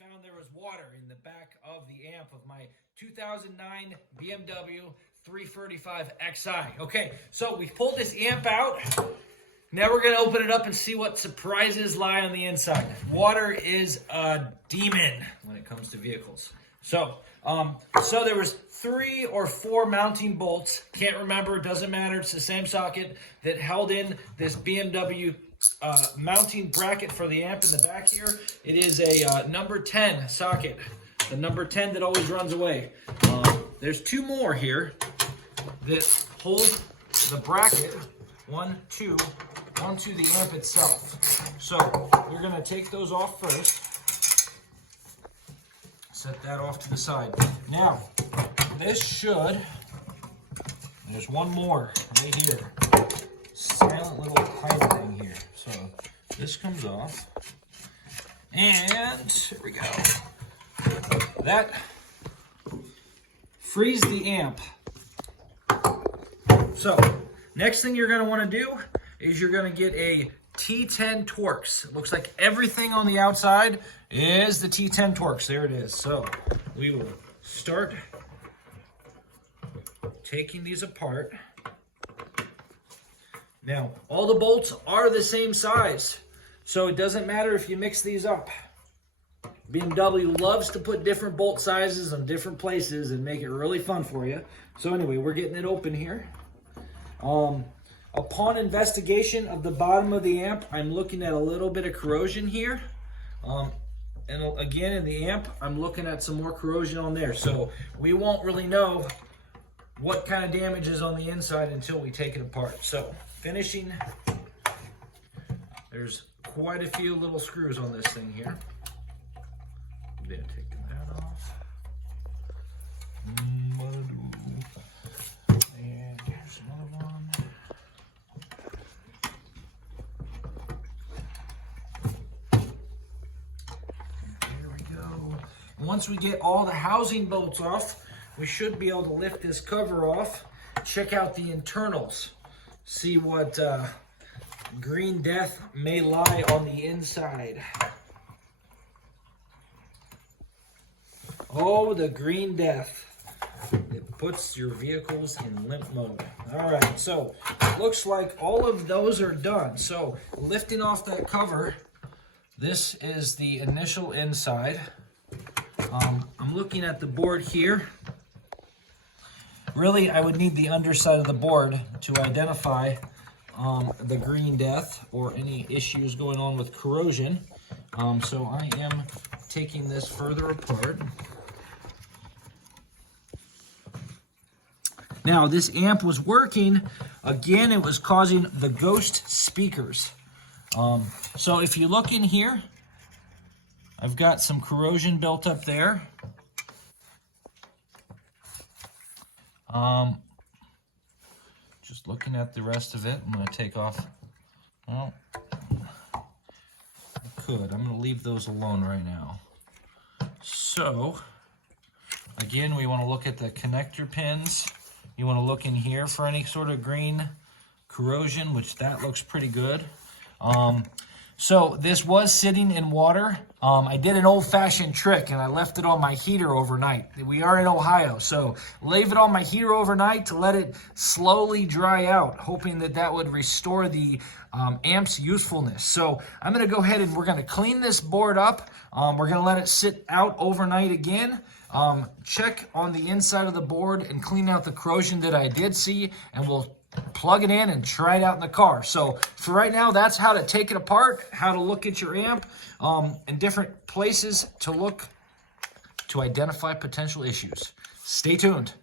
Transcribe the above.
found there was water in the back of the amp of my 2009 BMW 335 Xi. Okay, so we pulled this amp out. Now we're going to open it up and see what surprises lie on the inside. Water is a demon when it comes to vehicles. So there was 3 or 4 mounting bolts. Can't remember, doesn't matter. It's the same socket that held in this BMW mounting bracket for the amp in the back here. It is a number 10 socket, the number 10 that always runs away. There's 2 more here that hold the bracket, 1, 2, onto the amp itself. So we're going to take those off first. Set that off to the side. Now, this should, there's one more right here. Silent little pipe thing here. So this comes off. And here we go. That frees the amp. So next thing you're going to want to do is you're going to get a T10 Torx. It looks like everything on the outside is the T10 Torx. There it is. So we will start taking these apart. Now, all the bolts are the same size, so it doesn't matter if you mix these up. BMW loves to put different bolt sizes on different places and make it really fun for you. So anyway, we're getting it open here. Upon investigation of the bottom of the amp, I'm looking at a little bit of corrosion here. And again, in the amp, I'm looking at some more corrosion on there. So we won't really know what kind of damage is on the inside until we take it apart. So finishing, there's quite a few little screws on this thing here. Then taking that off. And here's another one. There we go. Once we get all the housing bolts off, we should be able to lift this cover off, check out the internals, see what green death may lie on the inside. Oh, the green death. It puts your vehicles in limp mode. All right, so it looks like all of those are done. So lifting off that cover, this is the initial inside. I'm looking at the board here. Really, I would need the underside of the board to identify the green death or any issues going on with corrosion. So I am taking this further apart. Now, this amp was working. Again, it was causing the ghost speakers. So if you look in here, I've got some corrosion built up there. Just looking at the rest of it, I'm going to take off. Well, I could. I'm going to leave those alone right now. So, again, we want to look at the connector pins. You want to look in here for any sort of green corrosion, which that looks pretty good. So this was sitting in water. I did an old-fashioned trick, and I left it on my heater overnight. We are in Ohio, so leave it on my heater overnight to let it slowly dry out, hoping that that would restore the amp's usefulness. So I'm going to go ahead and we're going to clean this board up. We're going to let it sit out overnight again. Check on the inside of the board and clean out the corrosion that I did see, and we'll plug it in and try it out in the car. So for right now, that's how to take it apart, how to look at your amp, and different places to look to identify potential issues. Stay tuned.